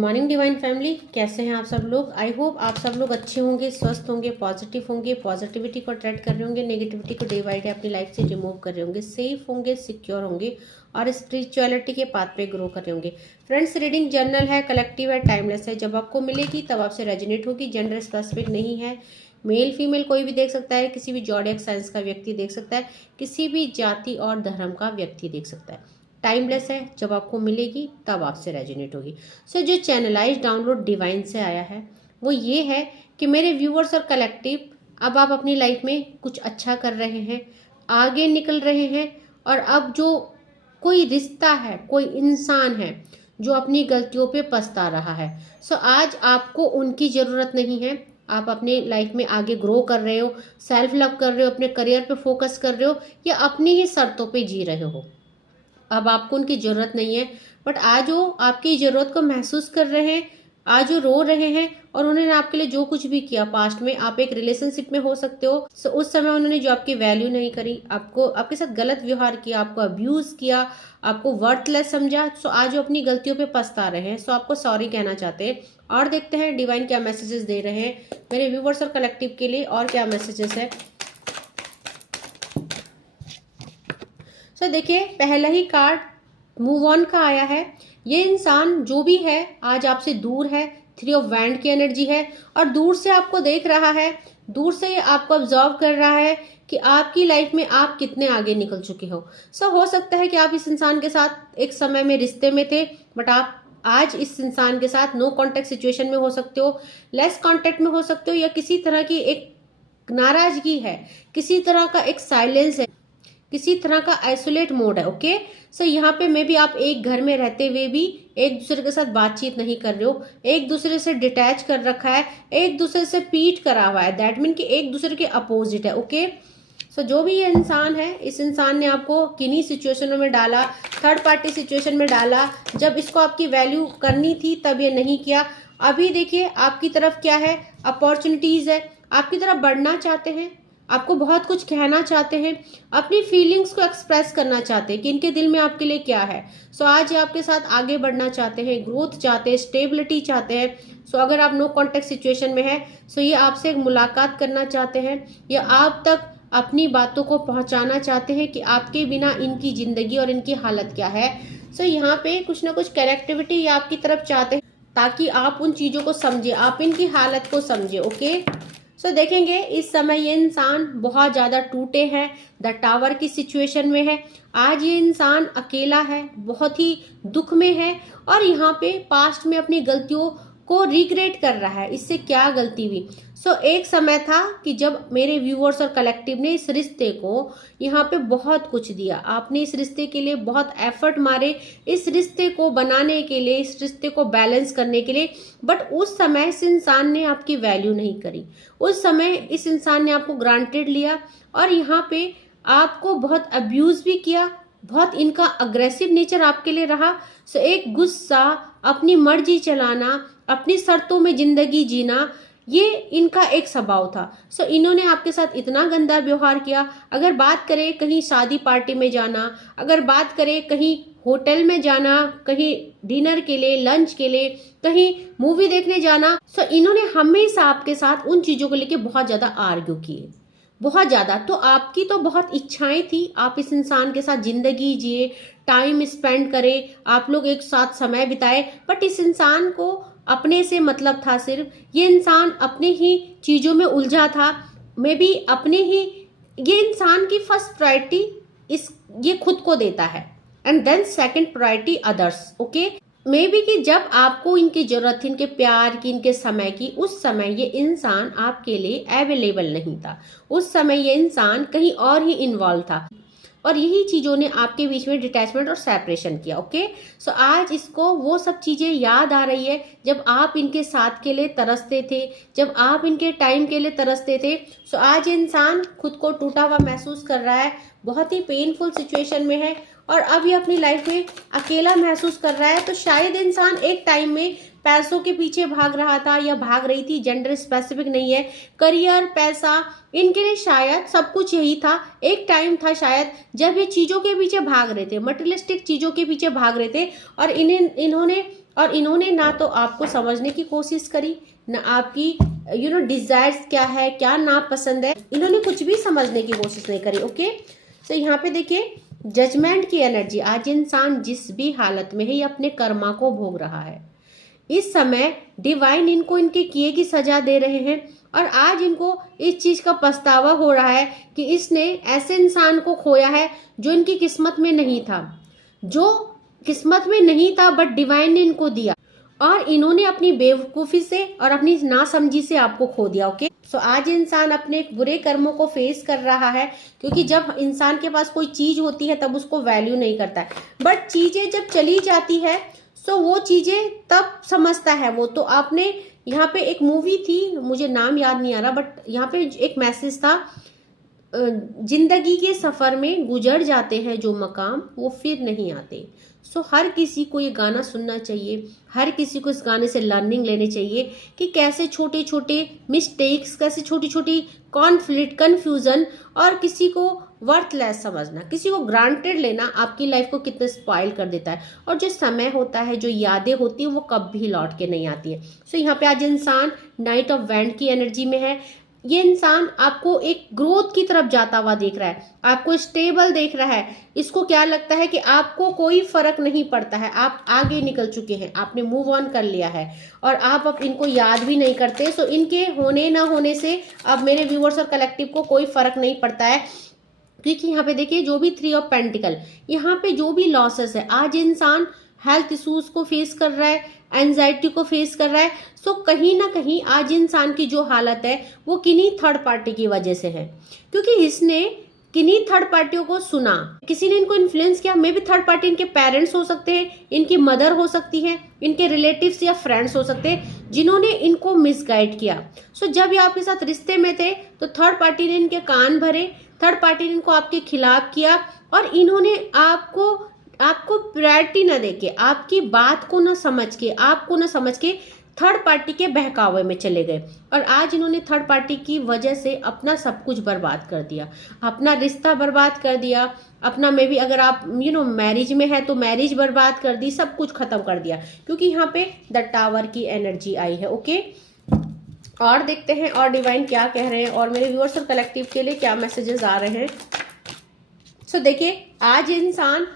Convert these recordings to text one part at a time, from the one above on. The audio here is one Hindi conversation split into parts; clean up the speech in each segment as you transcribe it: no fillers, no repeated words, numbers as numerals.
मॉर्निंग डिवाइन फैमिली, कैसे हैं आप सब लोग। आई होप आप सब लोग अच्छे होंगे, स्वस्थ होंगे, पॉजिटिव होंगे, पॉजिटिविटी को अट्रैक्ट कर रहे होंगे, नेगेटिविटी को डे बाय डे अपनी लाइफ से रिमूव कर रहे होंगे, सेफ होंगे, सिक्योर होंगे और स्पिरिचुअलिटी के पाथ पे ग्रो कर रहे होंगे। फ्रेंड्स, रीडिंग जर्नल है, कलेक्टिव है, टाइमलेस है। जब आपको मिलेगी तब आपसे रेजोनेट होगी। जेंडर स्पेसिफिक नहीं है, मेल फीमेल कोई भी देख सकता है, किसी भी जॉडियक साइंस का व्यक्ति देख सकता है, किसी भी जाति और धर्म का व्यक्ति देख सकता है। टाइमलेस है, जब आपको मिलेगी तब आपसे रेजोनेट होगी। सो जो चैनलाइज डाउनलोड डिवाइन से आया है वो ये है कि मेरे व्यूअर्स और कलेक्टिव, अब आप अपनी लाइफ में कुछ अच्छा कर रहे हैं, आगे निकल रहे हैं और अब जो कोई रिश्ता है, कोई इंसान है जो अपनी गलतियों पे पछता रहा है, सो आज आपको उनकी ज़रूरत नहीं है। आप अपने लाइफ में आगे ग्रो कर रहे हो, सेल्फ लव कर रहे हो, अपने करियर पे फोकस कर रहे हो या अपनी ही शर्तों पे जी रहे हो। अब आपको उनकी ज़रूरत नहीं है, बट आज वो आपकी ज़रूरत को महसूस कर रहे हैं, आज वो रो रहे हैं और उन्होंने आपके लिए जो कुछ भी किया पास्ट में, आप एक रिलेशनशिप में हो सकते हो, सो उस समय उन्होंने जो आपकी वैल्यू नहीं करी, आपको आपके साथ गलत व्यवहार किया, आपको अब्यूज़ किया, आपको वर्थलेस समझा, सो आज वो अपनी गलतियों पे पछता रहे हैं, सो आपको सॉरी कहना चाहते हैं। और देखते हैं डिवाइन क्या मैसेजेस दे रहे हैं मेरे व्यूवर्स और कलेक्टिव के लिए, और क्या मैसेजेस है। सो देखिए, पहला ही कार्ड मूव ऑन का आया है। ये इंसान जो भी है आज आपसे दूर है, 3 ऑफ वैंड की एनर्जी है और दूर से आपको देख रहा है, दूर से आपको ऑब्जर्व कर रहा है कि आपकी लाइफ में आप कितने आगे निकल चुके हो। सो हो सकता है कि आप इस इंसान के साथ एक समय में रिश्ते में थे, बट आप आज इस इंसान के साथ नो कॉन्टेक्ट सिचुएशन में हो सकते हो, लेस कॉन्टेक्ट में हो सकते हो, या किसी तरह की एक नाराजगी है, किसी तरह का एक साइलेंस है, किसी तरह का आइसोलेट मोड है। ओके, सो यहाँ पे मे भी आप एक घर में रहते हुए भी एक दूसरे के साथ बातचीत नहीं कर रहे हो, एक दूसरे से डिटैच कर रखा है, एक दूसरे से पीट करा हुआ है, दैट मीन कि एक दूसरे के अपोजिट है। ओके, सो जो भी ये इंसान है, इस इंसान ने आपको किन्हीं सिचुएशनों में डाला, थर्ड पार्टी सिचुएशन में डाला, जब इसको आपकी वैल्यू करनी थी तब ये नहीं किया। अभी देखिए आपकी तरफ क्या है, अपॉर्चुनिटीज है, आपकी तरफ बढ़ना चाहते हैं, आपको बहुत कुछ कहना चाहते हैं, अपनी फीलिंग्स को एक्सप्रेस करना चाहते हैं कि इनके दिल में आपके लिए क्या है। सो आज ये आपके साथ आगे बढ़ना चाहते हैं, ग्रोथ चाहते हैं, स्टेबिलिटी चाहते हैं। सो अगर आप नो कॉन्टेक्ट सिचुएशन में है, सो ये आपसे एक मुलाकात करना चाहते हैं या आप तक अपनी बातों को पहुंचाना चाहते हैं कि आपके बिना इनकी ज़िंदगी और इनकी हालत क्या है। सो यहाँ पे कुछ ना कुछ कनेक्टिविटी ये आपकी तरफ चाहते हैं ताकि आप उन चीज़ों को समझे, आप इनकी हालत को समझे। ओके, सो देखेंगे इस समय ये इंसान बहुत ज़्यादा टूटे हैं, द टावर की सिचुएशन में है। आज ये इंसान अकेला है, बहुत ही दुख में है और यहाँ पे पास्ट में अपनी गलतियों को रिग्रेट कर रहा है, इससे क्या गलती हुई। सो एक समय था कि जब मेरे व्यूअर्स और कलेक्टिव ने इस रिश्ते को यहाँ पे बहुत कुछ दिया, आपने इस रिश्ते के लिए बहुत एफर्ट मारे, इस रिश्ते को बनाने के लिए, इस रिश्ते को बैलेंस करने के लिए, बट उस समय इस इंसान ने आपकी वैल्यू नहीं करी, उस समय इस इंसान ने आपको ग्रांटेड लिया और यहाँ पे आपको बहुत अब्यूज भी किया, बहुत इनका अग्रेसिव नेचर आपके लिए रहा। सो एक गुस्सा, अपनी मर्जी चलाना, अपनी शर्तों में जिंदगी जीना, ये इनका एक स्वभाव था। सो इन्होंने आपके साथ इतना गंदा व्यवहार किया। अगर बात करें कहीं शादी पार्टी में जाना, अगर बात करें कहीं होटल में जाना, कहीं डिनर के लिए, लंच के लिए, कहीं मूवी देखने जाना, सो इन्होंने हमेशा आपके साथ उन चीज़ों को लेके बहुत ज़्यादा आर्ग्यू किए, बहुत ज़्यादा। तो आपकी तो बहुत इच्छाएं थी, आप इस इंसान के साथ जिंदगी जिए, टाइम स्पेंड करें, आप लोग एक साथ समय बिताए, बट इस इंसान को अपने से मतलब था सिर्फ, ये इंसान अपने ही चीज़ों में उलझा था, मे बी अपने ही, ये इंसान की फर्स्ट प्रायोरिटी इस ये खुद को देता है and then second priority others. Okay, maybe कि जब आपको इनकी जरूरत थी, इनके प्यार की, इनके समय की, उस समय ये इंसान आपके लिए अवेलेबल नहीं था, उस समय ये इंसान कहीं और ही इन्वॉल्व था और यही चीज़ों ने आपके बीच में डिटैचमेंट और सेपरेशन किया। ओके, सो आज इसको वो सब चीज़ें याद आ रही है जब आप इनके साथ के लिए तरसते थे, जब आप इनके टाइम के लिए तरसते थे। सो आज इंसान खुद को टूटा हुआ महसूस कर रहा है, बहुत ही पेनफुल सिचुएशन में है और अब ये अपनी लाइफ में अकेला महसूस कर रहा है। तो शायद इंसान एक टाइम में पैसों के पीछे भाग रहा था या भाग रही थी, जेंडर स्पेसिफिक नहीं है, करियर, पैसा, इनके लिए शायद सब कुछ यही था। एक टाइम था शायद जब ये चीज़ों के पीछे भाग रहे थे, मटेरियलिस्टिक चीज़ों के पीछे भाग रहे थे और इन्होंने और इन्होंने ना तो आपको समझने की कोशिश करी, ना आपकी डिजायर्स क्या है, क्या नापसंद है, इन्होंने कुछ भी समझने की कोशिश नहीं करी। ओके, सो यहाँ पे देखिए जजमेंट की एनर्जी, आज इंसान जिस भी हालत में है ये अपने कर्मा को भोग रहा है। इस समय डिवाइन इनको इनके किए की सजा दे रहे हैं और आज इनको इस चीज का पछतावा हो रहा है कि इसने ऐसे इंसान को खोया है जो इनकी किस्मत में नहीं था, जो किस्मत में नहीं था बट डिवाइन ने इनको दिया, और इन्होंने अपनी बेवकूफी से और अपनी नासमझी से आपको खो दिया। ओके, सो आज इंसान अपने बुरे कर्मों को फेस कर रहा है, क्योंकि जब इंसान के पास कोई चीज होती है तब उसको वैल्यू नहीं करता है, बट चीजें जब चली जाती है सो वो चीजें तब समझता है वो। तो आपने यहाँ पे एक मूवी थी, मुझे नाम याद नहीं आ रहा, बट यहाँ पे एक मैसेज था, जिंदगी के सफर में गुजर जाते हैं जो मकाम वो फिर नहीं आते। सो हर किसी को ये गाना सुनना चाहिए, हर किसी को इस गाने से लर्निंग लेनी चाहिए कि कैसे छोटे छोटे मिस्टेक्स, कैसे छोटी छोटी कॉन्फ्लिक्ट, कन्फ्यूजन और किसी को वर्थलेस समझना, किसी को ग्रांटेड लेना आपकी लाइफ को कितने स्पॉइल कर देता है। और जो समय होता है, जो यादें होती है, वो कभी लौट के नहीं आती है। सो यहाँ पे आज इंसान नाइट ऑफ वैंड की एनर्जी में है। ये इंसान आपको एक ग्रोथ की तरफ जाता हुआ देख रहा है, आपको स्टेबल देख रहा है। इसको क्या लगता है कि आपको कोई फर्क नहीं पड़ता है, आप आगे निकल चुके हैं, आपने मूव ऑन कर लिया है और आप अब इनको याद भी नहीं करते। सो इनके होने ना होने से अब मेरे व्यूअर्स और कलेक्टिव को कोई फर्क नहीं पड़ता है, क्योंकि यहाँ पे देखिए जो भी 3 ऑफ पेंटिकल, यहाँ पे जो भी लॉसेस है, आज इंसान हेल्थ इश्यूज को फेस कर रहा है, एंजाइटी को फेस कर रहा है। सो कहीं ना कहीं आज इंसान की जो हालत है वो किन्हीं थर्ड पार्टी की वजह से है, क्योंकि इसने किन्हीं थर्ड पार्टियों को सुना, किसी ने इनको इन्फ्लुएंस किया। मे बी थर्ड पार्टी इनके पेरेंट्स हो सकते हैं, इनकी मदर हो सकती है, इनके रिलेटिव्स या फ्रेंड्स हो सकते हैं जिन्होंने इनको मिसगाइड किया। सो जब ये आपके साथ रिश्ते में थे तो थर्ड पार्टी ने इनके कान भरे, थर्ड पार्टी ने इनको आपके खिलाफ किया और इन्होंने आपको प्रायोरिटी न देके, आपकी बात को न समझ के, आपको न समझ के थर्ड पार्टी के बहकावे में चले गए। और आज इन्होंने थर्ड पार्टी की वजह से अपना सब कुछ बर्बाद कर दिया, अपना रिश्ता बर्बाद कर दिया, अपना में भी अगर आप मैरिज में है तो मैरिज बर्बाद कर दी, सब कुछ खत्म कर दिया, क्योंकि यहाँ पे द टावर की एनर्जी आई है। ओके, और देखते हैं और डिवाइन क्या कह रहे हैं और मेरे व्यूअर्स और कलेक्टिव के लिए क्या मैसेजेस आ रहे हैं। सो देखिए आज इंसान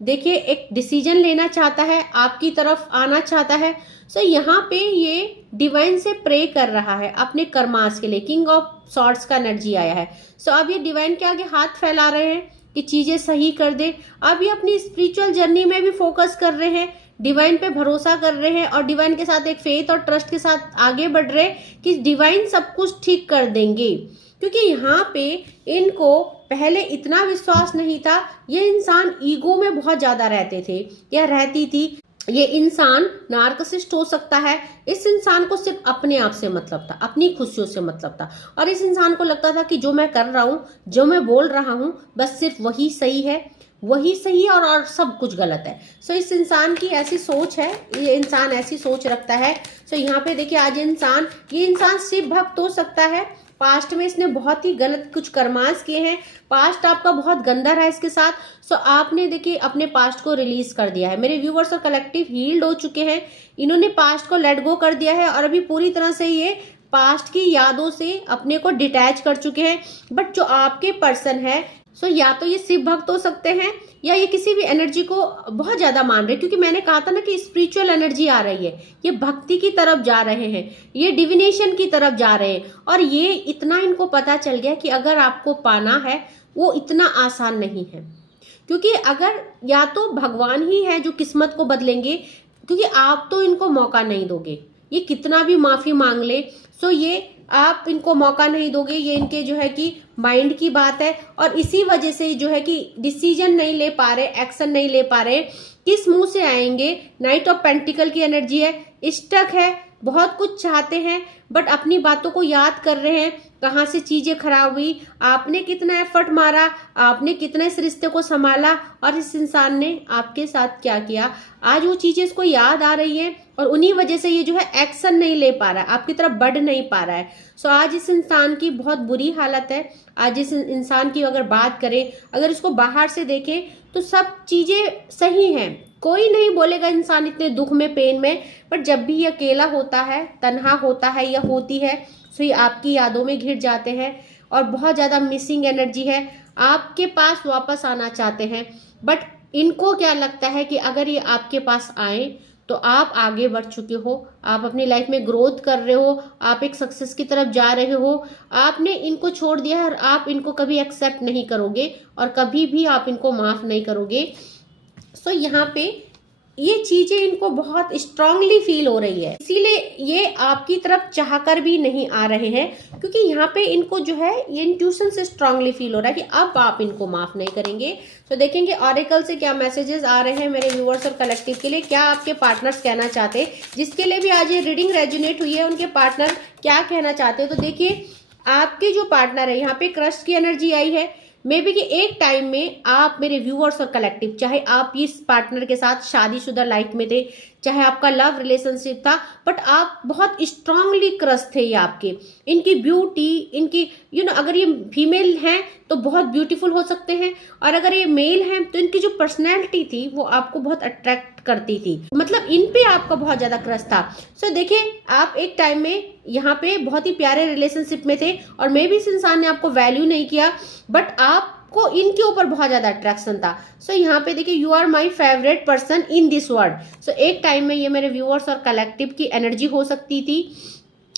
देखिए एक डिसीजन लेना चाहता है, आपकी तरफ आना चाहता है। सो यहाँ पे ये डिवाइन से प्रे कर रहा है अपने कर्मास के लिए। किंग ऑफ सॉर्ड्स का एनर्जी आया है। सो अब ये डिवाइन के आगे हाथ फैला रहे हैं कि चीजें सही कर दे। अब ये अपनी स्पिरिचुअल जर्नी में भी फोकस कर रहे हैं, डिवाइन पे भरोसा कर रहे हैं और डिवाइन के साथ एक फेथ और ट्रस्ट के साथ आगे बढ़ रहे हैं कि डिवाइन सब कुछ ठीक कर देंगे, क्योंकि यहाँ पे इनको पहले इतना विश्वास नहीं था। ये इंसान ईगो में बहुत ज्यादा रहते थे या रहती थी। ये इंसान नार्सिसिस्ट हो सकता है। इस इंसान को सिर्फ अपने आप से मतलब था, अपनी खुशियों से मतलब था, और इस इंसान को लगता था कि जो मैं कर रहा हूँ, जो मैं बोल रहा हूँ, बस सिर्फ वही सही है, वही सही है और सब कुछ गलत है। सो इस इंसान की ऐसी सोच है, ये इंसान ऐसी सोच रखता है। सो यहाँ पे देखिए आज ये इंसान शिव भक्त हो सकता है। पास्ट में इसने बहुत ही गलत कुछ कर्मास किए हैं, पास्ट आपका बहुत गंदा रहा इसके साथ। सो आपने देखिए अपने पास्ट को रिलीज कर दिया है। मेरे व्यूवर्स और कलेक्टिव हील्ड हो चुके हैं, इन्होंने पास्ट को लेट गो कर दिया है और अभी पूरी तरह से ये पास्ट की यादों से अपने को डिटैच कर चुके हैं। बट जो आपके पर्सन है, सो या तो ये शिव भक्त हो सकते हैं या ये किसी भी एनर्जी को बहुत ज्यादा मान रहे हैं, क्योंकि मैंने कहा था ना कि स्पिरिचुअल एनर्जी आ रही है, ये भक्ति की तरफ जा रहे हैं, ये डिविनेशन की तरफ जा रहे हैं। और ये इतना इनको पता चल गया कि अगर आपको पाना है वो इतना आसान नहीं है, क्योंकि अगर या तो भगवान ही है जो किस्मत को बदलेंगे, क्योंकि आप तो इनको मौका नहीं दोगे, ये कितना भी माफी मांग ले। सो ये आप इनको मौका नहीं दोगे, ये इनके जो है कि माइंड की बात है और इसी वजह से जो है कि डिसीजन नहीं ले पा रहे, एक्शन नहीं ले पा रहे। किस मुंह से आएंगे? नाइट ऑफ पेंटिकल की एनर्जी है, स्टक है, बहुत कुछ चाहते हैं बट अपनी बातों को याद कर रहे हैं, कहाँ से चीजें खराब हुई, आपने कितना एफर्ट मारा, आपने कितना इस रिश्ते को संभाला और इस इंसान ने आपके साथ क्या किया। आज वो चीजें इसको याद आ रही हैं और उन्हीं वजह से ये जो है एक्शन नहीं ले पा रहा है, आपकी तरफ बढ़ नहीं पा रहा है। सो आज इस इंसान की बहुत बुरी हालत है। आज इस इंसान की अगर बात करें, अगर इसको बाहर से देखें तो सब चीजें सही हैं, कोई नहीं बोलेगा इंसान इतने दुख में, पेन में, बट जब भी ये अकेला होता है, तन्हा होता है या होती है, तो ये आपकी यादों में घिर जाते हैं और बहुत ज़्यादा मिसिंग एनर्जी है, आपके पास वापस आना चाहते हैं। बट इनको क्या लगता है कि अगर ये आपके पास आए तो आप आगे बढ़ चुके हो, आप अपनी लाइफ में ग्रोथ कर रहे हो, आप एक सक्सेस की तरफ जा रहे हो, आपने इनको छोड़ दिया है और आप इनको कभी एक्सेप्ट नहीं करोगे और कभी भी आप इनको माफ़ नहीं करोगे। सो यहाँ पे ये चीजें इनको बहुत स्ट्रांगली फील हो रही है, इसीलिए ये आपकी तरफ चाहकर भी नहीं आ रहे हैं, क्योंकि यहाँ पे इनको जो है ये इंट्यूशन से स्ट्रांगली फील हो रहा है कि अब आप इनको माफ नहीं करेंगे। तो देखेंगे ऑरेकल से क्या मैसेजेस आ रहे हैं मेरे व्यूअर्स और कलेक्टिव के लिए, क्या आपके पार्टनर्स कहना चाहते हैं, जिसके लिए भी आज ये रीडिंग रेजोनेट हुई है उनके पार्टनर क्या कहना चाहते हैं। तो देखिए आपके जो पार्टनर है, यहाँ पे क्रश की एनर्जी आई है, मे बी कि एक टाइम में आप मेरे व्यूअर्स और कलेक्टिव, चाहे आप इस पार्टनर के साथ शादीशुदा लाइफ में थे, चाहे आपका लव रिलेशनशिप था, बट आप बहुत स्ट्रांगली क्रश थे ये आपके, इनकी ब्यूटी, इनकी अगर ये फीमेल हैं तो बहुत ब्यूटीफुल हो सकते हैं, और अगर ये मेल हैं तो इनकी जो पर्सनैलिटी थी वो आपको बहुत अट्रैक्ट करती थी, मतलब इन पे आपका बहुत ज्यादा क्रश था। सो देखिए आप एक टाइम में यहाँ पे बहुत ही प्यारे रिलेशनशिप में थे और मे भी इस इंसान ने आपको वैल्यू नहीं किया, बट आपको इनके ऊपर बहुत ज्यादा अट्रैक्शन था। सो यहाँ पे देखिए you are my favourite person in this world. So एक टाइम में ये मेरे व्यूअर्स और कलेक्टिव की एनर्जी हो सकती थी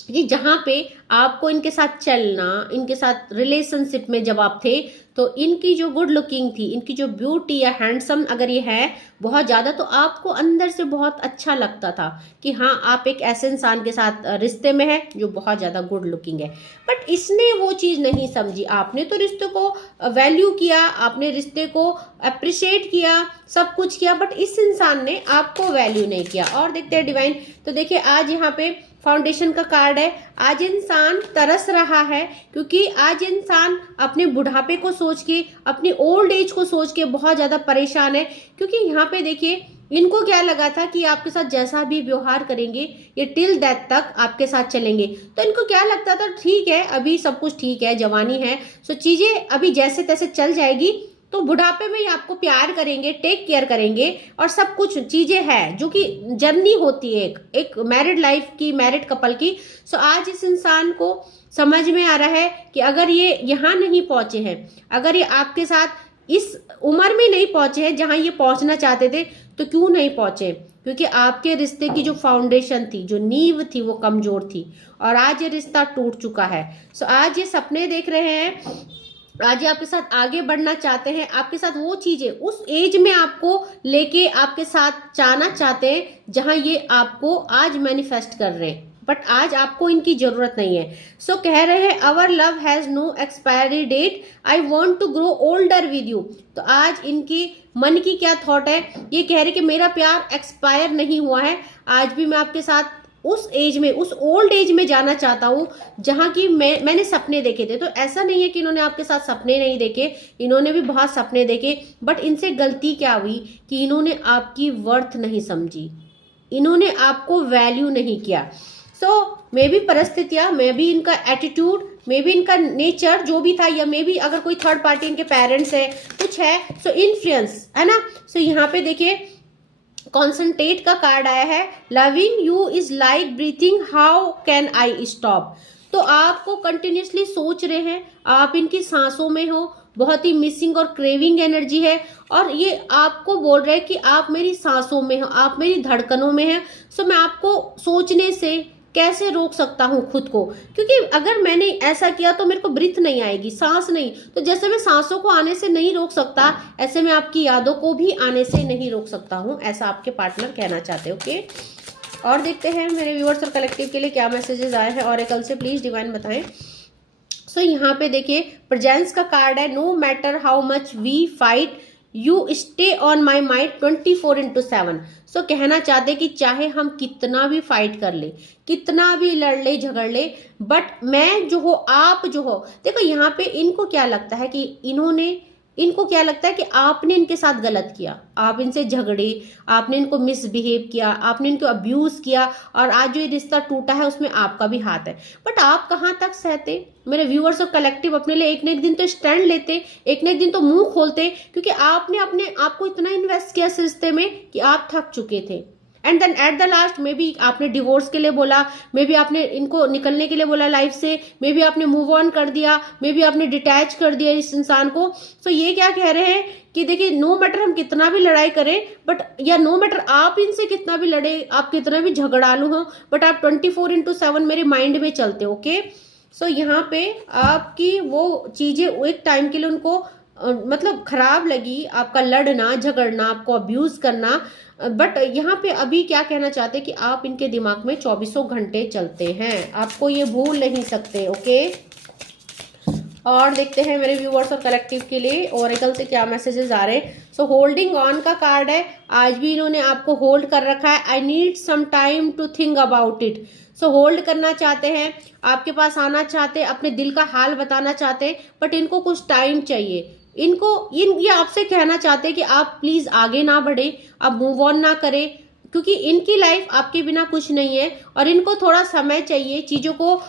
कि जहाँ पे आपको इनके साथ चलना, इनके साथ रिलेशनशिप में जब आप थे तो इनकी जो गुड लुकिंग थी, इनकी जो ब्यूटी या हैंडसम अगर ये है बहुत ज़्यादा, तो आपको अंदर से बहुत अच्छा लगता था कि हाँ आप एक ऐसे इंसान के साथ रिश्ते में है जो बहुत ज़्यादा गुड लुकिंग है। बट इसने वो चीज़ नहीं समझी, आपने तो रिश्ते को वैल्यू किया, आपने रिश्ते को अप्रिशिएट किया, सब कुछ किया, बट इस इंसान ने आपको वैल्यू नहीं किया। और देखते हैं डिवाइन, तो देखिए आज यहाँ पे फाउंडेशन का कार्ड है, आज इंसान तरस रहा है क्योंकि आज इंसान अपने बुढ़ापे को सोच के, अपनी ओल्ड एज को सोच के बहुत ज़्यादा परेशान है, क्योंकि यहाँ पे देखिए इनको क्या लगा था कि आपके साथ जैसा भी व्यवहार करेंगे ये टिल डेथ तक आपके साथ चलेंगे, तो इनको क्या लगता था ठीक है अभी सब कुछ ठीक है, जवानी है, सो चीज़ें अभी जैसे तैसे चल जाएगी, तो बुढ़ापे में ही आपको प्यार करेंगे, टेक केयर करेंगे, और सब कुछ चीजें हैं जो कि जर्नी होती है एक मैरिड लाइफ की, मैरिड कपल की। सो आज इस इंसान को समझ में आ रहा है कि अगर ये यहाँ नहीं पहुंचे हैं, अगर ये आपके साथ इस उम्र में नहीं पहुंचे हैं जहां ये पहुंचना चाहते थे, तो क्यों नहीं पहुंचे, क्योंकि आपके रिश्ते की जो फाउंडेशन थी, जो नींव थी, वो कमजोर थी और आज ये रिश्ता टूट चुका है। सो आज ये सपने देख रहे हैं, आज ये आपके साथ आगे बढ़ना चाहते हैं, आपके साथ वो चीजें उस एज में आपको लेके आपके साथ जाना चाहते हैं जहां ये आपको आज मैनिफेस्ट कर रहे हैं, बट आज आपको इनकी जरूरत नहीं है। सो कह रहे हैं our love has no expiry date, I want to grow older with you. तो आज इनकी मन की क्या थॉट है, ये कह रहे कि मेरा प्यार एक्सपायर नहीं हुआ है, आज भी मैं आपके साथ उस एज में, उस ओल्ड एज में जाना चाहता हूँ जहाँ की मैंने सपने देखे थे। तो ऐसा नहीं है कि इन्होंने आपके साथ सपने नहीं देखे, इन्होंने भी बहुत सपने देखे, बट इनसे गलती क्या हुई कि इन्होंने आपकी वर्थ नहीं समझी, इन्होंने आपको वैल्यू नहीं किया। सो मे भी परिस्थितियाँ, मे भी इनका एटीट्यूड, मे भी इनका नेचर जो भी था, या मे भी अगर कोई थर्ड पार्टी इनके पेरेंट्स है, कुछ है, सो इन्फ्लुएंस है ना। सो यहाँ पे देखिए कॉन्सेंट्रेट का कार्ड आया है, loving you is like breathing, how can I stop. तो आपको कंटिन्यूसली सोच रहे हैं, आप इनकी सांसों में हो, बहुत ही मिसिंग और क्रेविंग एनर्जी है, और ये आपको बोल रहे हैं कि आप मेरी सांसों में हो, आप मेरी धड़कनों में हैं। सो मैं आपको सोचने से कैसे रोक सकता हूँ खुद को, क्योंकि अगर मैंने ऐसा किया तो मेरे को ब्रीथ नहीं आएगी, सांस नहीं, तो जैसे मैं सांसों को आने से नहीं रोक सकता, ऐसे मैं आपकी यादों को भी आने से नहीं रोक सकता हूँ, ऐसा आपके पार्टनर कहना चाहते हैं। ओके, और देखते हैं मेरे व्यूअर्स और कलेक्टिव के लिए क्या मैसेजेस आए हैं ऑरेकल से, प्लीज डिवाइन बताएं। सो यहाँ पे देखिए प्रेजेंस का कार्ड है, no matter how much we fight you stay on my mind 24/7। So कहना चाहते कि चाहे हम कितना भी फाइट कर ले, कितना भी लड़ ले, झगड़ ले, बट मैं जो हो, आप जो हो, देखो यहाँ पे इनको क्या लगता है कि इन्होंने इनको क्या लगता है कि आपने इनके साथ गलत किया, आप इनसे झगड़े, आपने इनको मिसबिहेव किया, आपने इनको अब्यूज किया, और आज जो ये रिश्ता टूटा है उसमें आपका भी हाथ है। बट आप कहाँ तक सहते मेरे व्यूअर्स और कलेक्टिव, अपने लिए एक न एक दिन तो स्टैंड लेते, एक न एक दिन तो मुंह खोलते, क्योंकि आपने अपने आप को इतना इन्वेस्ट किया इस रिश्ते में कि आप थक चुके थे। And then at the last maybe आपने डिवोर्स के लिए बोला, मे बी आपने इनको निकलने के लिए बोला लाइफ से, मे बी आपने मूव ऑन कर दिया, मे बी आपने डिटैच कर दिया इस इंसान को। सो ये क्या कह रहे हैं कि देखिए, नो मैटर हम कितना भी लड़ाई करें, बट या नो मैटर आप इनसे कितना भी लड़े, आप कितना भी झगड़ालू हो, बट आप 24/7 मेरे माइंड में चलते हो। ओके, सो यहाँ पे आपकी वो चीजें एक टाइम के लिए उनको मतलब खराब लगी, आपका लड़ना झगड़ना, आपको अब्यूज करना, बट यहाँ पे अभी क्या कहना चाहते कि आप इनके दिमाग में 24 घंटे चलते हैं, आपको ये भूल नहीं सकते। ओके, और देखते हैं मेरे व्यूअर्स और कलेक्टिव के लिए ओरेकल से क्या मैसेजेस आ रहे हैं। सो होल्डिंग ऑन का कार्ड है, आज भी इन्होंने आपको होल्ड कर रखा है। I need some time to think about it. So hold करना चाहते हैं, आपके पास आना चाहते हैं, अपने दिल का हाल बताना चाहते हैं, बट इनको कुछ टाइम चाहिए। ये आपसे कहना चाहते हैं कि आप प्लीज आगे ना बढ़े, आप मूव ऑन ना करें, क्योंकि इनकी लाइफ आपके बिना कुछ नहीं है, और इनको थोड़ा समय चाहिए चीजों को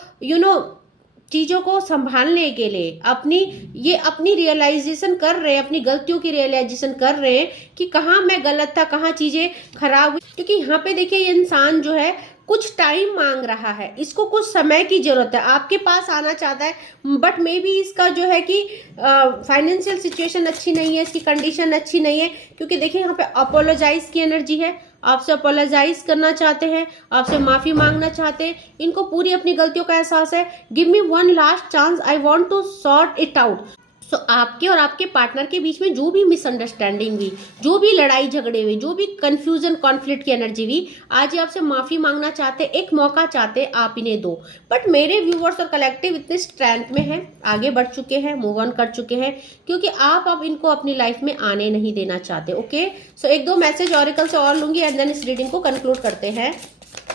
चीजों को संभालने के लिए। अपनी रियलाइजेशन कर रहे हैं, अपनी गलतियों की रियलाइजेशन कर रहे हैं कि कहाँ मैं गलत था, कहाँ चीजें खराब हुई। क्योंकि यहाँ पे देखिए, ये इंसान जो है कुछ टाइम मांग रहा है, इसको कुछ समय की जरूरत है, आपके पास आना चाहता है, बट मे बी इसका जो है कि फाइनेंशियल सिचुएशन अच्छी नहीं है, इसकी कंडीशन अच्छी नहीं है। क्योंकि देखिए, यहाँ पे अपोलोजाइज की एनर्जी है, आपसे अपोलोजाइज करना चाहते हैं, आपसे माफी मांगना चाहते हैं, इनको पूरी अपनी गलतियों का एहसास है। Give me one last chance, I want to sort it out. So आपके और आपके पार्टनर के बीच में जो भी मिसअंडरस्टैंडिंग हुई, जो भी लड़ाई झगड़े हुए, जो भी कंफ्यूजन कॉन्फ्लिक्ट की एनर्जी हुई, आज ये आपसे माफी मांगना चाहते, एक मौका चाहते, आप इन्हें दो। बट मेरे व्यूअर्स और कलेक्टिव इतने स्ट्रेंथ में है, आगे बढ़ चुके हैं, मूव ऑन कर चुके हैं, क्योंकि आप अब इनको अपनी लाइफ में आने नहीं देना चाहते। ओके, सो एक दो मैसेज ऑरेकल से और लूंगी एंड देन इस रीडिंग को कंक्लूड करते हैं।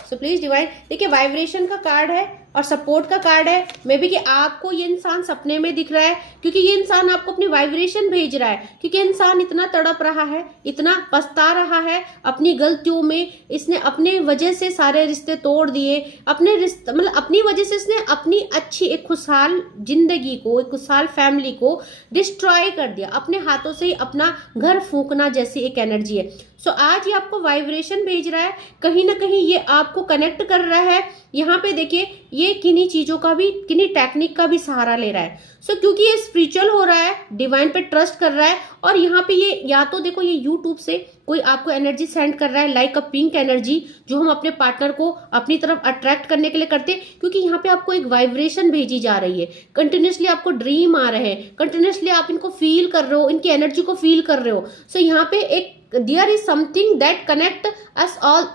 सो प्लीज डिवाइन, देखिए वाइब्रेशन का कार्ड है और सपोर्ट का कार्ड है। मे बी कि आपको ये इंसान सपने में दिख रहा है, क्योंकि ये इंसान आपको अपनी वाइब्रेशन भेज रहा है, क्योंकि इंसान इतना तड़प रहा है, इतना पछता रहा है अपनी गलतियों में। इसने अपने वजह से सारे रिश्ते तोड़ दिए, अपने रिश्ते मतलब अपनी वजह से इसने अपनी अच्छी एक खुशहाल जिंदगी को, एक खुशहाल फैमिली को डिस्ट्रॉय कर दिया, अपने हाथों से ही अपना घर फूंकना जैसी एक एनर्जी है। सो आज ये आपको वाइब्रेशन भेज रहा है, कहीं ना कहीं ये आपको कनेक्ट कर रहा है। यहाँ पे देखिए, ये किन्हीं चीजों का भी, किन्हीं टेक्निक का भी सहारा ले रहा है। सो क्योंकि ये स्पिरिचुअल हो रहा है, डिवाइन पे ट्रस्ट कर रहा है, और यहाँ पे ये या तो देखो, ये यूट्यूब से कोई आपको एनर्जी सेंड कर रहा है, लाइक अ पिंक एनर्जी, जो हम अपने पार्टनर को अपनी तरफ अट्रैक्ट करने के लिए करते हैं, क्योंकि यहाँ पे आपको एक वाइब्रेशन भेजी जा रही है। कंटिन्यूसली आपको ड्रीम आ रहे हैं, कंटिन्यूसली आप इनको फील कर रहे हो, इनकी एनर्जी को फील कर रहे हो। सो यहाँ पे एक there is something that connect us all.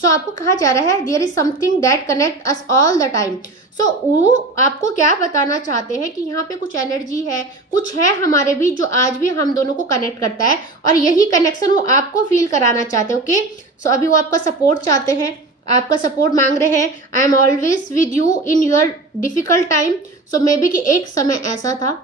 So आपको कहा जा रहा है there is something that connect us all the time. So वो आपको क्या बताना चाहते हैं कि यहाँ पे कुछ एनर्जी है, कुछ है हमारे बीच जो आज भी हम दोनों को कनेक्ट करता है, और यही कनेक्शन वो आपको फील कराना चाहते हैं। ओके, सो अभी वो आपका सपोर्ट चाहते हैं, आपका सपोर्ट मांग रहे हैं। I am always with you in your difficult time. So may be कि एक समय ऐसा था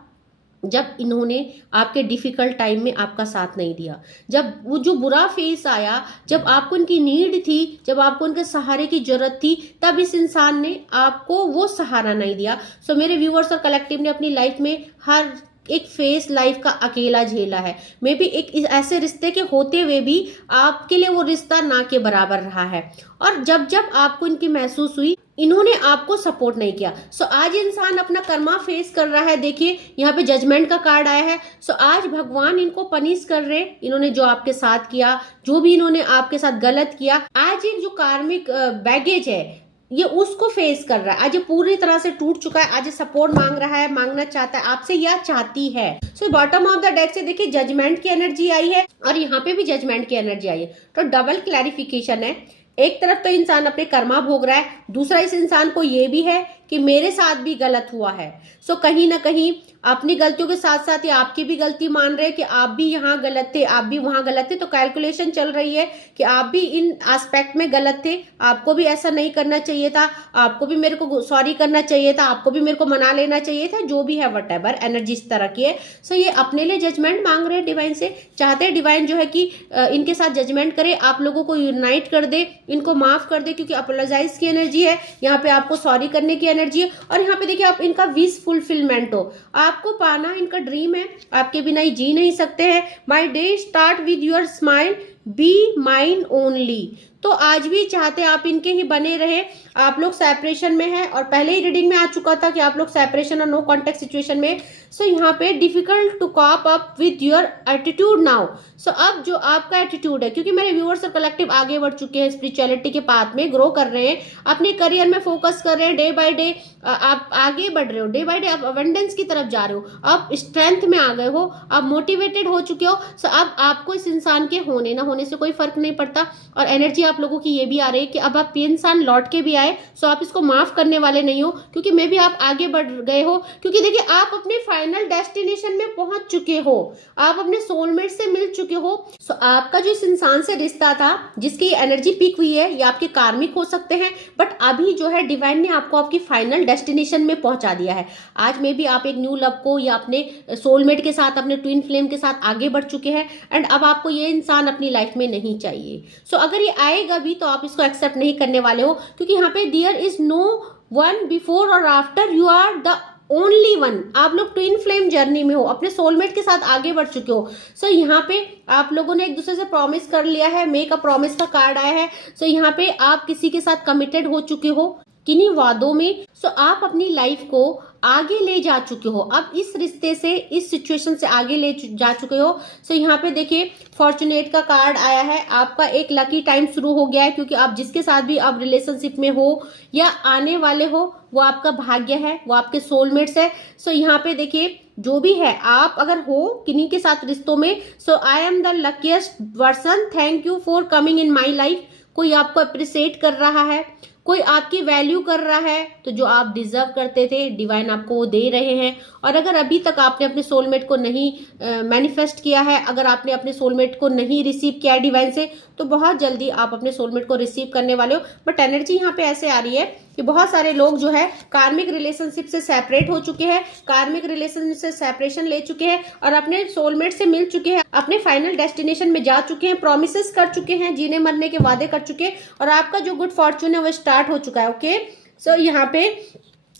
जब इन्होंने आपके डिफिकल्ट टाइम में आपका साथ नहीं दिया, जब वो जो बुरा फेस आया, जब आपको इनकी नीड थी, जब आपको इनके सहारे की जरूरत थी, तब इस इंसान ने आपको वो सहारा नहीं दिया। सो मेरे व्यूअर्स और कलेक्टिव ने अपनी लाइफ में हर एक फेस लाइफ का अकेला झेला है। मे बी एक ऐसे रिश्ते के होते हुए भी आपके लिए वो रिश्ता ना के बराबर रहा है, और जब जब आपको इनकी महसूस हुई, इन्होंने आपको सपोर्ट नहीं किया। सो आज इंसान अपना कर्मा फेस कर रहा है। देखिए, यहाँ पे जजमेंट का कार्ड आया है। सो आज भगवान इनको पनिश कर रहे हैं, इन्होंने जो आपके साथ किया, जो भी इन्होंने आपके साथ गलत किया। आज एक जो कार्मिक बैगेज है, ये उसको फेस कर रहा है। आज ये पूरी तरह से टूट चुका है, आज ये सपोर्ट मांग रहा है, मांगना चाहता है आपसे या चाहती है। So bottom of the deck से देखिए, जजमेंट की एनर्जी आई है और यहाँ पे भी जजमेंट की एनर्जी आई है। तो डबल क्लैरिफिकेशन है। एक तरफ तो इंसान अपने कर्मा भोग रहा है, दूसरा इस इंसान को ये भी है कि मेरे साथ भी गलत हुआ है। सो कहीं ना कहीं अपनी गलतियों के साथ साथ ही आपकी भी गलती मान रहे हैं कि आप भी यहाँ गलत थे, आप भी वहां गलत थे। तो कैलकुलेशन चल रही है कि आप भी इन एस्पेक्ट में गलत थे, आपको भी ऐसा नहीं करना चाहिए था, आपको भी मेरे को सॉरी करना चाहिए था, आपको भी मेरे को मना लेना चाहिए था, जो भी है वट एवर एनर्जी इस तरह की है। सो ये अपने लिए जजमेंट मांग रहे हैं डिवाइन से, चाहते हैं डिवाइन जो है कि इनके साथ जजमेंट करे, आप लोगों को यूनाइट कर दे, इनको माफ कर दे, क्योंकि अपोलोजाइज की एनर्जी है यहाँ पे, आपको सॉरी करने की एनर्जी है। और यहाँ पे देखिए आप इनका विश फुलफिलमेंट हो, आपको पाना इनका ड्रीम है, आपके बिना ही जी नहीं सकते हैं। My day start with your smile, be mine only. तो आज भी चाहते आप इनके ही बने रहे। आप लोग सेपरेशन में हैं और पहले ही रीडिंग में आ चुका था कि आप लोग सेपरेशन और नो कॉन्टेक्ट सिचुएशन में। सो यहाँ पे difficult to cop up with your attitude now. So अब जो आपका एटीट्यूड है, क्योंकि मेरे व्यूअर्स और कलेक्टिव आगे बढ़ चुके हैं, स्पिरिचुअलिटी के पाथ में ग्रो कर रहे हैं, अपने करियर में फोकस कर रहे हैं, डे बाय डे आप आगे बढ़ रहे हो, डे बाय डे आप अवेंडेंस की तरफ जा रहे हो, आप स्ट्रेंथ में आ गए हो, आप मोटिवेटेड हो चुके हो। सो अब आपको इस इंसान के होने ना होने से कोई फर्क नहीं पड़ता। और एनर्जी आप लोगों की ये भी आ रही है कि अब आप ये इंसान लौट के भी आए, सो आप इसको माफ करने वाले नहीं हो, क्योंकि मे भी आप आगे बढ़ गए हो। क्योंकि देखिए आप अपने फाइनल डेस्टिनेशन में पहुंच चुके हो, आप अपने सोलमेट से मिल चुके हो। सो आपका जो इस इंसान से रिश्ता था, जिसकी एनर्जी पीक हुई है, ये आपके कार्मिक हो सकते हैं, बट अभी जो है डिवाइन ने आपको आपकी फाइनल डेस्टिनेशन में पहुंचा दिया है। आज में भी आप एक न्यू लव को या अपने सोलमेट के साथ, अपने ट्विन फ्लेम के साथ आगे बढ़ चुके हैं, एंड अब आपको ये इंसान अपनी लाइफ में नहीं चाहिए। सो अगर ये आएगा भी तो आप इसको एक्सेप्ट नहीं करने वाले हो, क्योंकि यहाँ पे there is no one before और after, you are the only one. आप लोग ट्विन फ्लेम जर्नी में हो, अपने सोलमेट के साथ आगे बढ़ चुके हो। सो यहाँ पे आप लोगों ने एक दूसरे से प्रॉमिस कर लिया है, मेक अ प्रॉमिस का कार्ड आया है। सो यहाँ पे आप किसी के साथ कमिटेड हो चुके हो किन्हीं वादों में। सो आप अपनी लाइफ को आगे ले जा चुके हो, अब इस रिश्ते से, इस सिचुएशन से आगे ले जा चुके हो। सो यहाँ पे देखिए फॉर्चुनेट का कार्ड आया है, आपका एक लकी टाइम शुरू हो गया है, क्योंकि आप जिसके साथ भी आप रिलेशनशिप में हो या आने वाले हो, वो आपका भाग्य है, वो आपके सोलमेट्स है। सो यहाँ पे देखिए जो भी है, आप अगर हो किन्हीं के साथ रिश्तों में, so I am the luckiest person, thank you for coming in my life. कोई आपको अप्रिशिएट कर रहा है, कोई आपकी वैल्यू कर रहा है, तो जो आप डिजर्व करते थे डिवाइन आपको वो दे रहे हैं। और अगर अभी तक आपने अपने सोलमेट को नहीं मैनिफेस्ट किया है, अगर आपने अपने सोलमेट को नहीं रिसीव किया है डिवाइन से, तो बहुत जल्दी आप अपने सोलमेट को रिसीव करने वाले हो। बट एनर्जी यहाँ पे ऐसे आ रही है कि बहुत सारे लोग जो है कार्मिक रिलेशनशिप से सेपरेट हो चुके हैं, कार्मिक रिलेशनशिप से सेपरेशन ले चुके हैं और अपने सोलमेट से मिल चुके हैं, अपने फाइनल डेस्टिनेशन में जा चुके हैं, प्रोमिसेस कर चुके हैं, जीने मरने के वादे कर चुके हैं, और आपका जो गुड फॉर्चून है वो स्टार्ट हो चुका है। ओके, सो यहाँ पे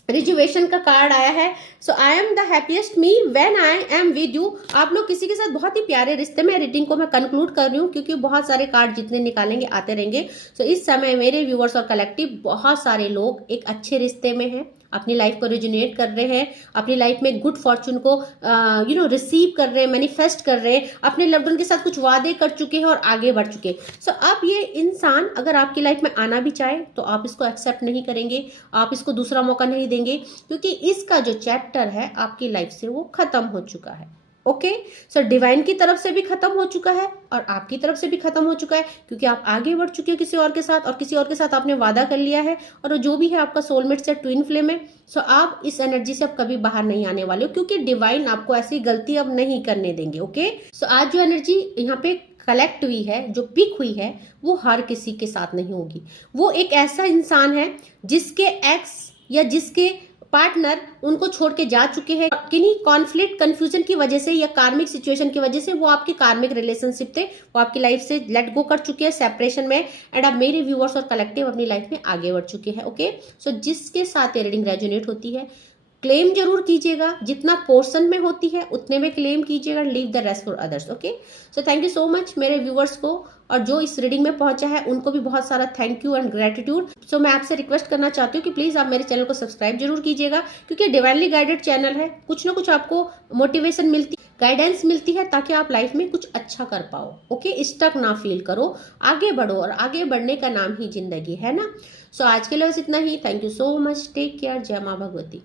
रिजुवेशन का कार्ड आया है। So I am the happiest me when I am with you. आप लोग किसी के साथ बहुत ही प्यारे रिश्ते में, रीडिंग को मैं कंक्लूड कर रही हूँ, क्योंकि बहुत सारे कार्ड जितने निकालेंगे आते रहेंगे। सो इस समय मेरे व्यूअर्स और कलेक्टिव बहुत सारे लोग एक अच्छे रिश्ते में हैं, अपनी लाइफ को रिजोनेट कर रहे हैं, अपनी लाइफ में गुड फॉर्चून को रिसीव कर रहे हैं, मैनिफेस्ट कर रहे हैं, अपने लव्ड वन के साथ कुछ वादे कर चुके हैं और आगे बढ़ चुके हैं। सो अब ये इंसान अगर आपकी लाइफ में आना भी चाहे तो आप इसको एक्सेप्ट नहीं करेंगे, आप इसको दूसरा मौका नहीं देंगे, क्योंकि इसका जो चैप्टर है आपकी लाइफ से वो खत्म हो चुका है। ओके, सो डिवाइन की तरफ से भी खत्म हो चुका है और आपकी तरफ से भी खत्म हो चुका है, क्योंकि आप आगे बढ़ चुके हो किसी और के साथ, और किसी और के साथ आपने वादा कर लिया है, और जो भी है आपका सोलमेट से ट्विन फ्लेम है। सो आप इस एनर्जी से अब कभी बाहर नहीं आने वाले हो, क्योंकि डिवाइन आपको ऐसी गलती अब नहीं करने देंगे। ओके, सो आज जो एनर्जी यहाँ पे कलेक्ट हुई है, जो पिक हुई है, वो हर किसी के साथ नहीं होगी। वो एक ऐसा इंसान है जिसके एक्स या जिसके पार्टनर उनको छोड़ के जा चुके हैं, किन्हीं कॉन्फ्लिक्ट कंफ्यूजन की वजह से या कार्मिक सिचुएशन की वजह से वो आपके कार्मिक रिलेशनशिप थे, वो आपकी लाइफ से लेट गो कर चुके हैं सेपरेशन में, एंड अब मेरे व्यूअर्स और कलेक्टिव अपनी लाइफ में आगे बढ़ चुके हैं। ओके, सो जिसके साथ ये रीडिंग रेजोनेट होती है क्लेम जरूर कीजिएगा, जितना पोर्शन में होती है उतने में क्लेम कीजिएगा, leave the rest for others. Okay, so thank you so much मेरे व्यूअर्स को, और जो इस रीडिंग में पहुंचा है उनको भी बहुत सारा थैंक यू एंड ग्रेटिट्यूड। सो मैं आपसे रिक्वेस्ट करना चाहती हूँ कि प्लीज आप मेरे चैनल को सब्सक्राइब जरूर कीजिएगा, क्योंकि डिवाइनली गाइडेड चैनल है, कुछ ना कुछ आपको मोटिवेशन मिलती, गाइडेंस मिलती है, ताकि आप लाइफ में कुछ अच्छा कर पाओ। ओके, स्टक ना फील करो, आगे बढ़ो, और आगे बढ़ने का नाम ही जिंदगी है ना। सो आज के लिए बस इतना ही। Thank you so much, take care, जय माँ भगवती।